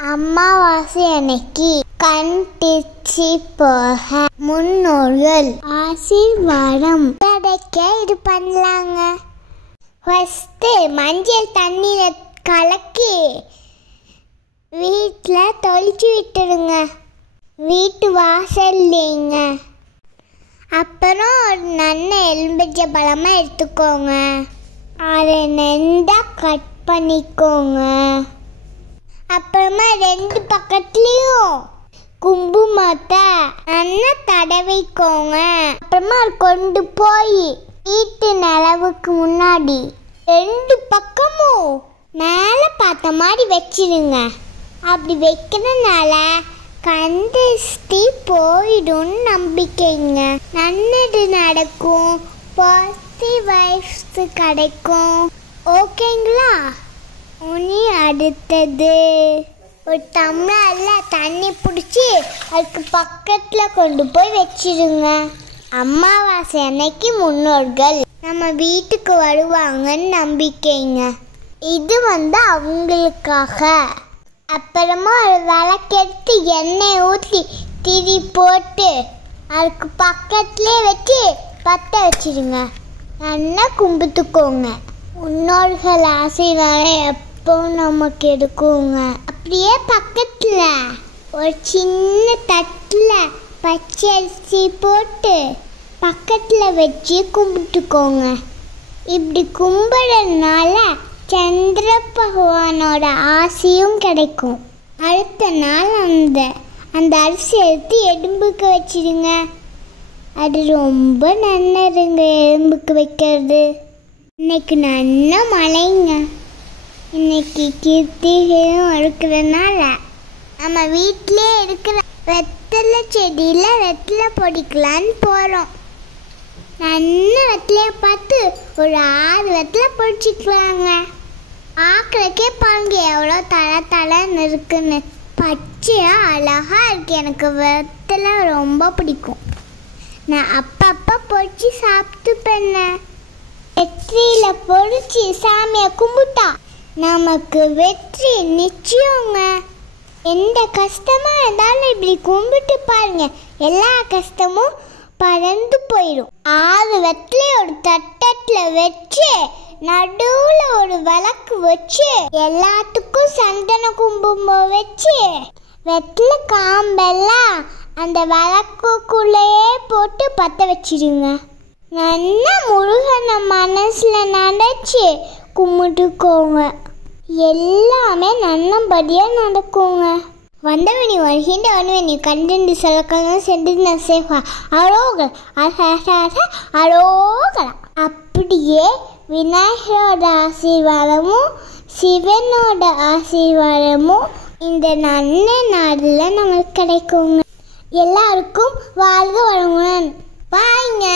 அமாவாசை அன்னைக்கு கண் திச்சி போக முன்னோர்கள் ஆசீர்வாதம் கிடைக்க இது பண்ணலாங்க. ஃபர்ஸ்ட் மஞ்சள் தண்ணீரை கலக்கி வீட்டில் தொளிச்சு விட்டுடுங்க, வீட்டு வாசல்லைங்க. அப்புறம் ஒரு நல்ல எலும்பிச்சை பழமாக எடுத்துக்கோங்க, அதை நெண்டா கட் பண்ணிக்கோங்க. அப்புறமா ரெண்டு பக்கத்துலேயும் குங்குமத்தை நல்லா தடவிக்கோங்க. அப்புறமா கொண்டு போய் வீட்டு நிலவுக்கு முன்னாடி ரெண்டு பக்கமும் மேலே பார்த்த மாதிரி வச்சிருங்க. அப்படி வைக்கிறதுனால கந்திஷ்டி போயிடும் நம்பிக்கைங்க. நல்லது நடக்கும், பாசிட்டிவ் வைப்ஸ் கிடைக்கும். ஓகேங்களா? உனி அடுத்தது ஒரு டம்ளரில் தண்ணி பிடிச்சி அதுக்கு பக்கத்தில் கொண்டு போய் வச்சிருங்க. அமாவாசை அன்னைக்கு முன்னோர்கள் நம்ம வீட்டுக்கு வருவாங்கன்னு நம்பிக்கைங்க. இது அவங்களுக்காக. அப்புறமா ஒரு விளக்கெடுத்து எண்ணெய் ஊற்றி திரி போட்டு அதுக்கு பக்கத்துலேயே வச்சு பற்ற வச்சிருங்க. நல்லா கும்பிட்டுக்கோங்க. முன்னோர்கள் ஆசீர்வாதம் எப்போ நமக்கு எடுக்குங்க. அப்படியே பக்கத்தில் ஒரு சின்ன தட்டில் பச்சை அரிசி போட்டு பக்கத்தில் வச்சு கும்பிட்டுக்கோங்க. இப்படி கும்பிடுறதுனால சந்திர பகவானோட ஆசையும் கிடைக்கும். அடுத்த நாள் அந்த அரிசி எடுத்து எறும்புக்கு வச்சிடுங்க. அது ரொம்ப நல்லதுங்க எறும்புக்கு வைக்கிறது. இன்னைக்கு நல்ல மழைங்க. இன்னைக்கு கிருத்திகையும் இருக்கிறதுனால நம்ம வீட்டிலே இருக்கிற வெத்தலை செடியில் வெத்தலை பொடிக்கலான்னு போகிறோம். நல்ல வெத்தலையை பார்த்து ஒரு 6 வெத்தலை பொடிச்சிக்கலாங்க. பார்க்குறக்கே பாருங்க எவ்வளோ தலை இருக்குன்னு. பச்சையாக அழகாக இருக்கு. எனக்கு வெத்தலை ரொம்ப பிடிக்கும். நான் அப்பப்போ பொடிச்சு சாப்பிட்டுப்பேன். வெற்றியில் பொடிச்சு சாமியை கும்பிட்டா நமக்கு வெற்றி நிச்சயங்க. எந்த கஷ்டமாக இருந்தாலும் இப்படி கும்பிட்டு பாருங்க, எல்லா கஷ்டமும் பறந்து போயிடும். 6 வெற்றிலை ஒரு தட்டத்தில் வச்சு நடுவில் ஒரு விளக்கு வச்சு எல்லாத்துக்கும் சந்தன குங்குமம் வச்சு வெற்றிலை காம்பெல்லாம் அந்த விளக்குக்குள்ளேயே போட்டு பற்ற வச்சிடுங்க. நல்லா முருகனை மனசில் நினச்சி கும்பிட்டுக்கோங்க. எல்லாமே நல்லபடியாக நடக்குங்க. வந்தவனி வருகின்ற ஒன்றுவனி கண்டு சொல்லக்கணும் சென்று சேஃபா அரோகலாம். அப்படியே விநாயகரோட ஆசீர்வாதமும் சிவனோட ஆசீர்வாதமும் இந்த நல்ல நாளில் நமக்கு கிடைக்குங்க. எல்லாருக்கும் வாழ்க வளமுடன். பாய்ங்க.